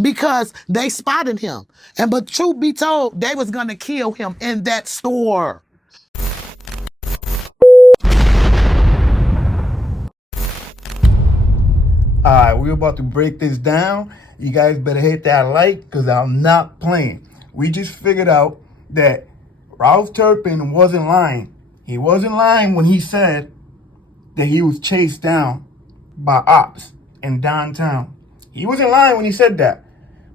because they spotted him. But truth be told, they was gonna kill him in that store. Alright, we're about to break this down. You guys better hit that like, because I'm not playing. We just figured out that Ralph Turpin wasn't lying. He wasn't lying when he said that he was chased down by ops in downtown. He wasn't lying when he said that.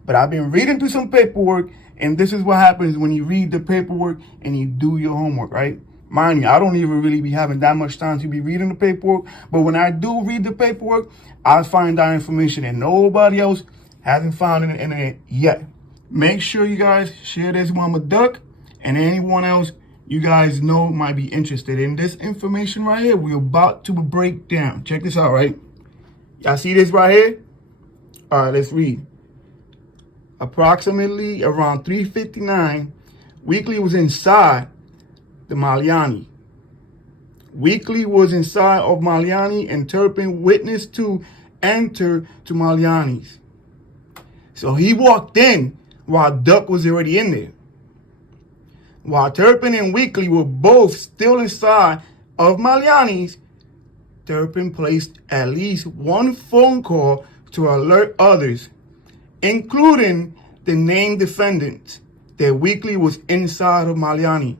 But I've been reading through some paperwork, and this is what happens when you read the paperwork and you do your homework, right? Mind you, I don't even really be having that much time to be reading the paperwork, but when I do read the paperwork, I find that information and nobody else hasn't found it in the internet yet. Make sure you guys share this Mama Duck, and anyone else you guys know might be interested in this information right here we're about to break down. Check this out, right? Y'all see this right here? All right, let's read. Approximately around 3:59, Weekly was inside the Maliani. Weekly was inside of Maliani, and Turpin witnessed to enter to Maliani's. So he walked in while Duck was already in there. While Turpin and Weekly were both still inside of Maliani's, Turpin placed at least one phone call to alert others, including the named defendant, that Weekly was inside of Maliani.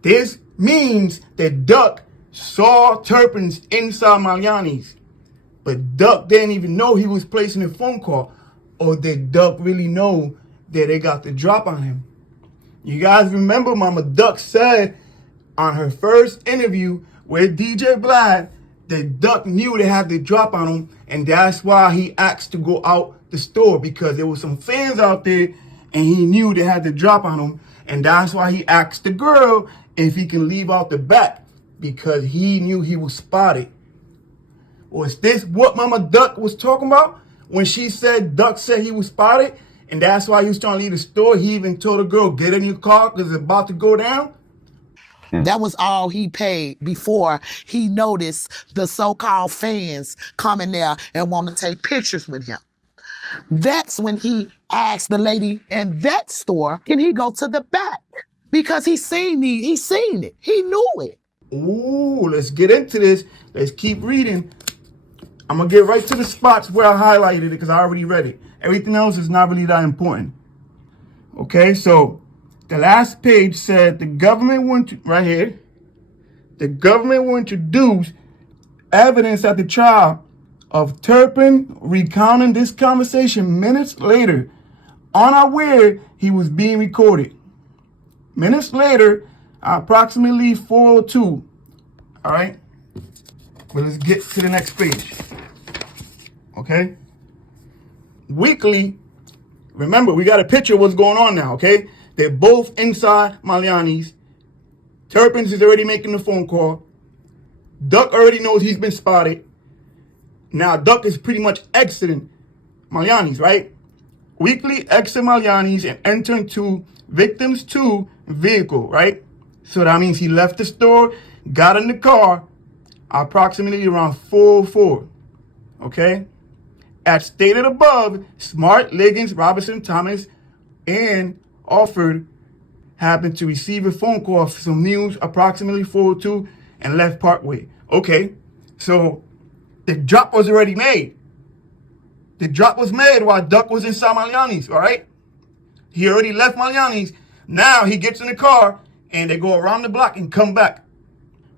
This means that Duck saw Turpin's inside Maliani's, but Duck didn't even know he was placing a phone call, or did Duck really know that they got the drop on him? You guys remember Mama Duck said on her first interview with DJ Vlad that Duck knew they had the drop on him, and that's why he asked to go out the store, because there were some fans out there and he knew they had the drop on him, and that's why he asked the girl if he can leave out the back, because he knew he was spotted. Was this what Mama Duck was talking about when she said Duck said he was spotted, and that's why he was trying to leave the store? He even told the girl, get in your car because it's about to go down? That was all he paid before he noticed the so-called fans coming there and want to take pictures with him. That's when he asked the lady in that store, can he go to the back? Because he seen it. He knew it. Ooh, let's get into this. Let's keep reading. I'm going to get right to the spots where I highlighted it because I already read it. Everything else is not really that important. Okay, so the last page said the government will, right here, the government will introduce evidence at the trial of Turpin recounting this conversation minutes later, unaware he was being recorded. Minutes later, approximately 4:02. All right, well, let's get to the next page. Okay, Weekly, remember, we got a picture of what's going on now, okay? They're both inside Maliani's. Turpin's is already making the phone call. Duck already knows he's been spotted. Now, Duck is pretty much exiting Maliani's, right? Weekly exit Maliani's and enter into victim's 2 vehicle, right? So that means he left the store, got in the car, approximately around 4:04, okay? As stated above, Smart, Liggins, Robinson, Thomas, and Alford happened to receive a phone call for some news approximately 4:02 and left Parkway. Okay, so the drop was already made. The drop was made while Duck was inside Maliani's, all right? He already left Maliani's. Now he gets in the car and they go around the block and come back.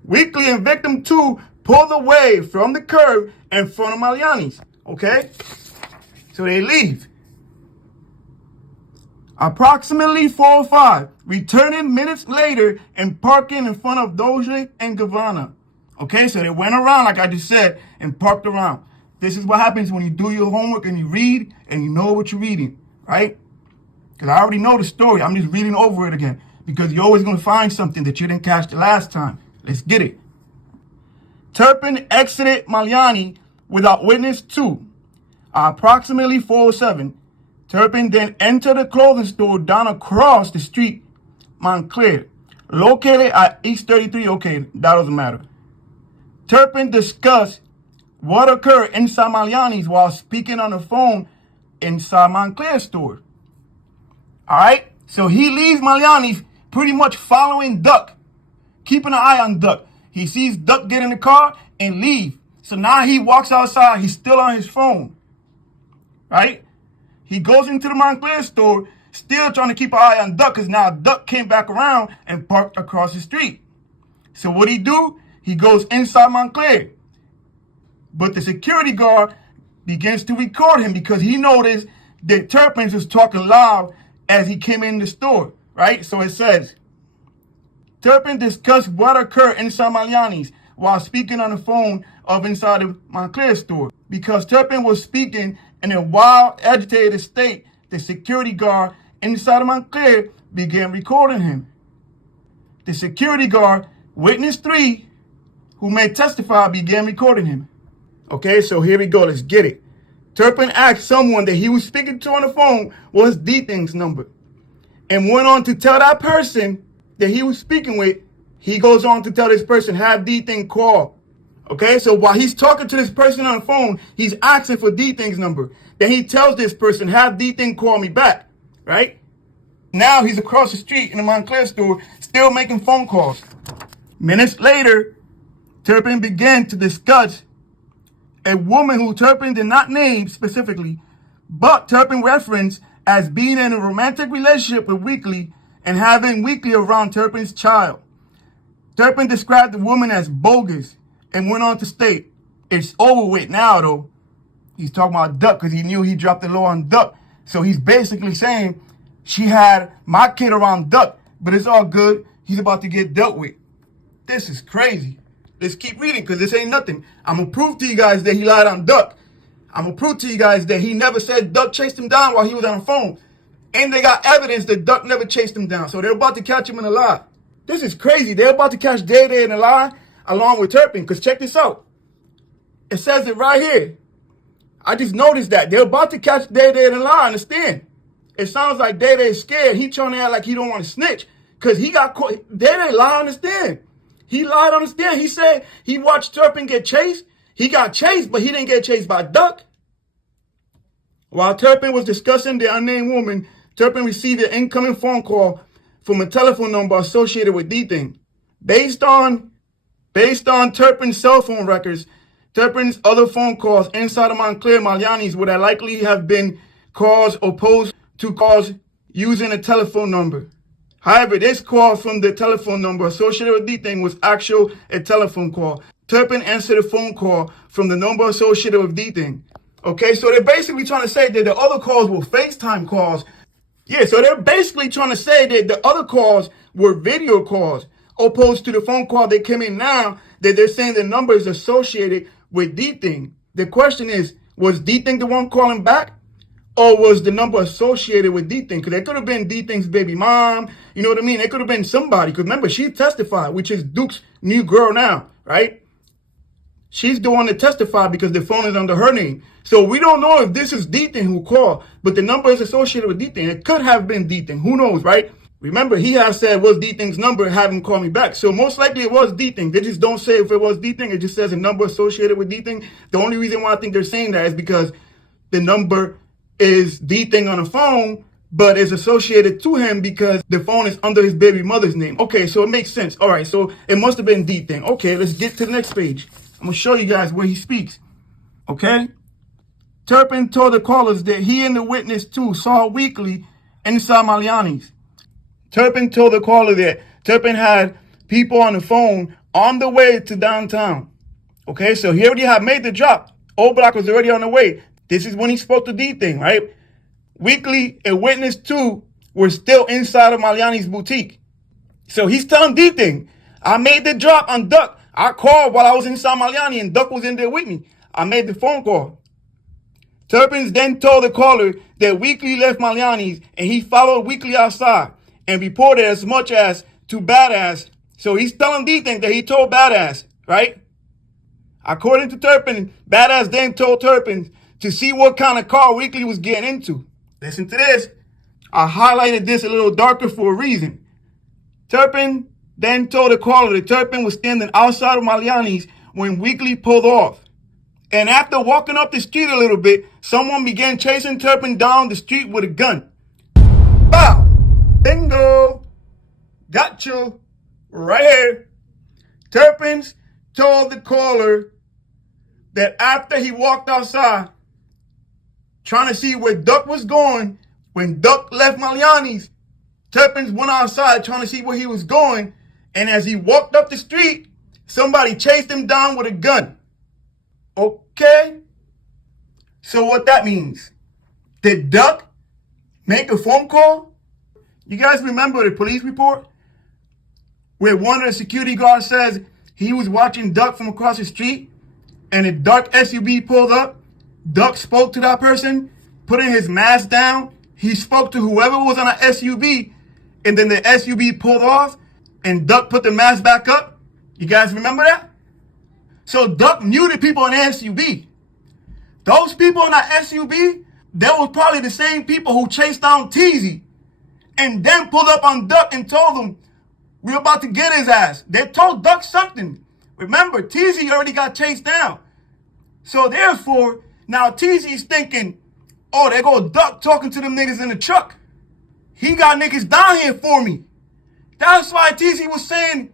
Weekly and victim 2 pulled away from the curb in front of Maliani's, okay? So they leave. Approximately 4:05, returning minutes later and parking in front of Doja and Gavanna. Okay, so they went around, like I just said, and parked around. This is what happens when you do your homework and you read and you know what you're reading, right? Because I already know the story. I'm just reading over it again because you're always going to find something that you didn't catch the last time. Let's get it. Turpin exited Maliani without witness 2. Approximately 4:07. Turpin then entered a clothing store down across the street, Montclair, located at East 33. Okay, that doesn't matter. Turpin discussed what occurred inside Maliani's while speaking on the phone inside Montclair's store. All right? So he leaves Maliani pretty much following Duck, keeping an eye on Duck. He sees Duck get in the car and leave. So now he walks outside. He's still on his phone. Right? He goes into the Montclair store, still trying to keep an eye on Duck, because now Duck came back around and parked across the street. So what he do? He goes inside Montclair. But the security guard begins to record him because he noticed that Turpin was talking loud as he came in the store, right? So it says, Turpin discussed what occurred inside Maliani's while speaking on the phone of inside the Montclair store. Because Turpin was speaking in a wild, agitated state, the security guard inside of Montclair began recording him. The security guard, witness 3, who may testify, began recording him. Okay, so here we go. Let's get it. Turpin asked someone that he was speaking to on the phone was Dthang's number, and went on to tell that person that he was speaking with. He goes on to tell this person, have Dthang call. Okay, so while he's talking to this person on the phone, he's asking for Dthang's number. Then he tells this person, have Dthang call me back, right? Now he's across the street in the Montclair store, still making phone calls. Minutes later, Turpin began to discuss a woman who Turpin did not name specifically, but Turpin referenced as being in a romantic relationship with Weekly and having Weekly around Turpin's child. Turpin described the woman as bogus and went on to state, it's over with now though. He's talking about Duck because he knew he dropped the law on Duck. So he's basically saying she had my kid around Duck, but it's all good. He's about to get dealt with. This is crazy. Let's keep reading because this ain't nothing. I'm going to prove to you guys that he lied on Duck. I'm going to prove to you guys that he never said Duck chased him down while he was on the phone. And they got evidence that Duck never chased him down. So they're about to catch him in a lie. This is crazy. They're about to catch Day in a lie along with Turpin. Because check this out. It says it right here. I just noticed that. They're about to catch Day in a lie. Understand? It sounds like Day is scared. He trying to act like he don't want to snitch. Because he got caught. Day lie on the stand. He lied on the stand. He said he watched Turpin get chased. He got chased, but he didn't get chased by Duck. While Turpin was discussing the unnamed woman, Turpin received an incoming phone call from a telephone number associated with Dthang. Based on Turpin's cell phone records, Turpin's other phone calls inside of Montclair Maliani's would likely have been calls opposed to calls using a telephone number. However, this call from the telephone number associated with Dthang was actually a telephone call. Turpin answered a phone call from the number associated with Dthang. Okay, so they're basically trying to say that the other calls were FaceTime calls. Yeah, so they're basically trying to say that the other calls were video calls, opposed to the phone call that came in now that they're saying the number is associated with Dthang. The question is, was Dthang the one calling back? Or was the number associated with Dthang? Because it could have been Dthang's baby mom. You know what I mean? It could have been somebody. Because remember, she testified, which is Duke's new girl now, right? She's the one that testified because the phone is under her name. So we don't know if this is Dthang who called, but the number is associated with Dthang. It could have been Dthang. Who knows, right? Remember, he has said, what's Dthang's number? Have him call me back. So most likely it was Dthang. They just don't say if it was Dthang. It just says a number associated with Dthang. The only reason why I think they're saying that is because the number is Dthang on the phone, but is associated to him because the phone is under his baby mother's name. Okay, so it makes sense. All right, so it must have been Dthang. Okay, let's get to the next page. I'm going to show you guys where he speaks. Okay? Turpin told the callers that he and the witness, too, saw Weekly inside Maliani's. Turpin told the caller that Turpin had people on the phone on the way to downtown. Okay, so he already had made the drop. Oblock was already on the way. This is when he spoke to Dthang, right? Weekly and witness 2 were still inside of Maliani's boutique. So he's telling Dthang, I made the drop on Duck. I called while I was inside Maliani and Duck was in there with me. I made the phone call. Turpin then told the caller that Weekly left Maliani's and he followed Weekly outside and reported as much as to Badass. So he's telling Dthang that he told Badass, right? According to Turpin, Badass then told Turpin to see what kind of car Weekly was getting into. Listen to this. I highlighted this a little darker for a reason. Turpin then told the caller that Turpin was standing outside of Maliani's when Weekly pulled off And after walking up the street a little bit, someone began chasing Turpin down the street with a gun. Bow! Bingo! Got you. Right here. Turpins told the caller that after he walked outside, trying to see where Duck was going, when Duck left Maliani's, Turpins went outside trying to see where he was going, and as he walked up the street, somebody chased him down with a gun. Okay? So what that means? Did Duck make a phone call? You guys remember the police report? Where one of the security guards says he was watching Duck from across the street, and a Duck SUV pulled up. Duck spoke to that person, putting his mask down. He spoke to whoever was on an SUV, and then the SUV pulled off, and Duck put the mask back up. You guys remember that? So Duck knew the people in the SUV. Those people in that SUV, they were probably the same people who chased down Teezy, and then pulled up on Duck and told him, we're about to get his ass. They told Duck something. Remember, Teezy already got chased down. So therefore, now Teezy's thinking, oh, there go Duck talking to them niggas in the truck. He got niggas down here for me. That's why Teezy was saying,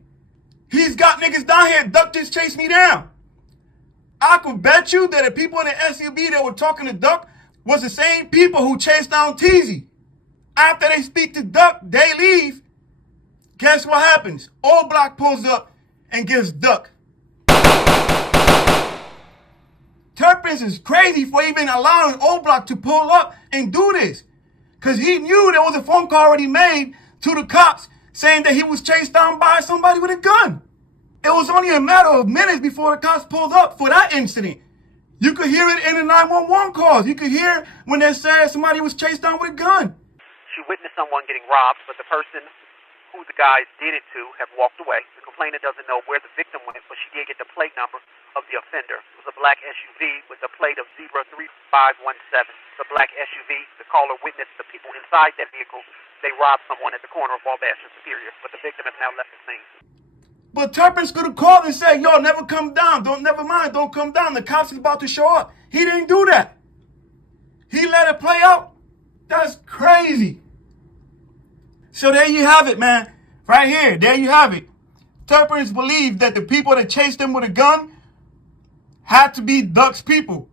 he's got niggas down here. Duck just chased me down. I could bet you that the people in the SUV that were talking to Duck was the same people who chased down Teezy. After they speak to Duck, they leave. Guess what happens? Oblock pulls up and gives Duck. Turpins is crazy for even allowing Oblock to pull up and do this. Because he knew there was a phone call already made to the cops saying that he was chased down by somebody with a gun. It was only a matter of minutes before the cops pulled up for that incident. You could hear it in the 911 calls. You could hear when they said somebody was chased down with a gun. She witnessed someone getting robbed, but the person who the guys did it to have walked away. The complainant doesn't know where the victim went, but she did get the plate number of the offender. It was a black SUV with a plate of 03517. The black SUV, the caller witnessed the people inside that vehicle. They robbed someone at the corner of Wabash and Superior, but the victim has now left the scene. But Turpins could have called and said, yo, never come down. Never mind, don't come down. The cops is about to show up. He didn't do that. He let it play out. That's crazy. So there you have it, man. Right here, there you have it. Turpins believed that the people that chased him with a gun had to be Duck's people.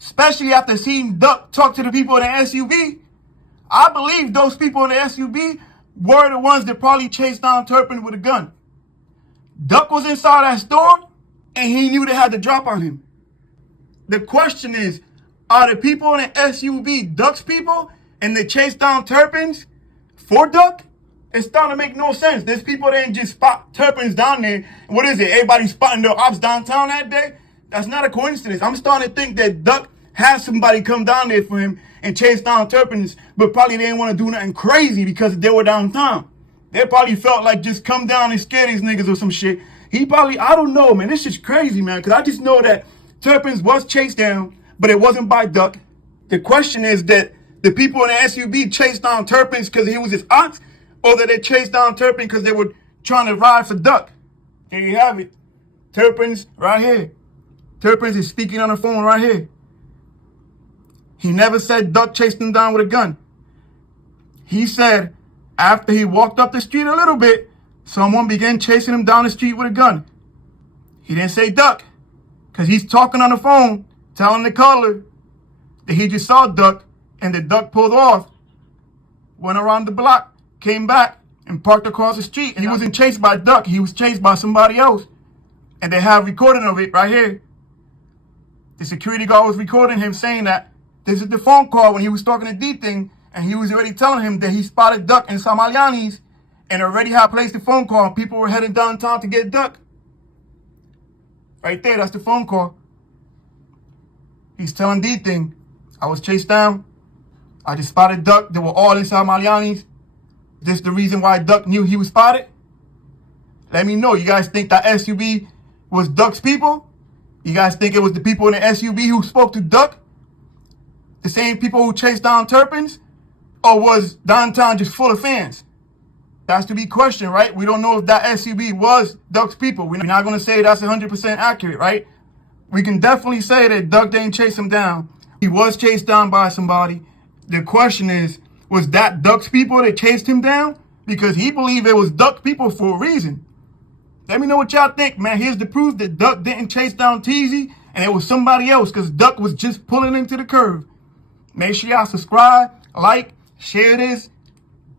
Especially after seeing Duck talk to the people in the SUV. I believe those people in the SUV were the ones that probably chased down Turpin with a gun. Duck was inside that store, and he knew they had to drop on him. The question is, are the people in the SUV Duck's people, and they chased down Turpins for Duck? It's starting to make no sense. There's people that didn't just spot Turpins down there. What is it? Everybody spotting their ops downtown that day? That's not a coincidence. I'm starting to think that Duck had somebody come down there for him and chase down Turpins, but probably they didn't want to do nothing crazy because they were downtown. They probably felt like just come down and scare these niggas or some shit. He probably, I don't know, man. This shit's crazy, man. Because I just know that Turpins was chased down, but it wasn't by Duck. The question is that the people in the SUV chased down Turpins because he was his aunt, or that they chased down Turpin because they were trying to ride for Duck. There you have it. Turpins right here. Turpins is speaking on the phone right here. He never said Duck chased him down with a gun. He said after he walked up the street a little bit, someone began chasing him down the street with a gun. He didn't say Duck because he's talking on the phone, telling the caller that he just saw Duck and the Duck pulled off, went around the block, came back, and parked across the street. He wasn't chased by Duck. He was chased by somebody else. And they have recording of it right here. The security guard was recording him saying that this is the phone call when he was talking to Dthang, and he was already telling him that he spotted Duck in Samaliani's and already had placed the phone call. People were heading downtown to get Duck. Right there, that's the phone call. He's telling Dthang, I was chased down. I just spotted Duck. They were all in Samaliani's. This is the reason why Duck knew he was spotted? Let me know. You guys think that SUV was Duck's people? You guys think it was the people in the SUV who spoke to Duck? The same people who chased down Turpins? Or was downtown just full of fans? That's to be questioned, right? We don't know if that SUV was Duck's people. We're not going to say that's 100% accurate, right? We can definitely say that Duck didn't chase him down. He was chased down by somebody. The question is, was that Duck's people that chased him down? Because he believed it was Duck people for a reason. Let me know what y'all think, man. Here's the proof that Duck didn't chase down Teezy and it was somebody else because Duck was just pulling into the curve. Make sure y'all subscribe, like, share this.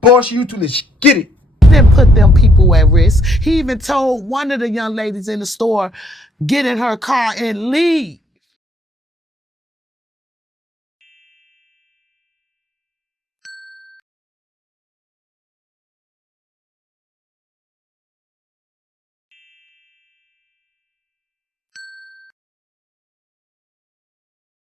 Boss you to let's get it. Didn't put them people at risk. He even told one of the young ladies in the store, get in her car and leave.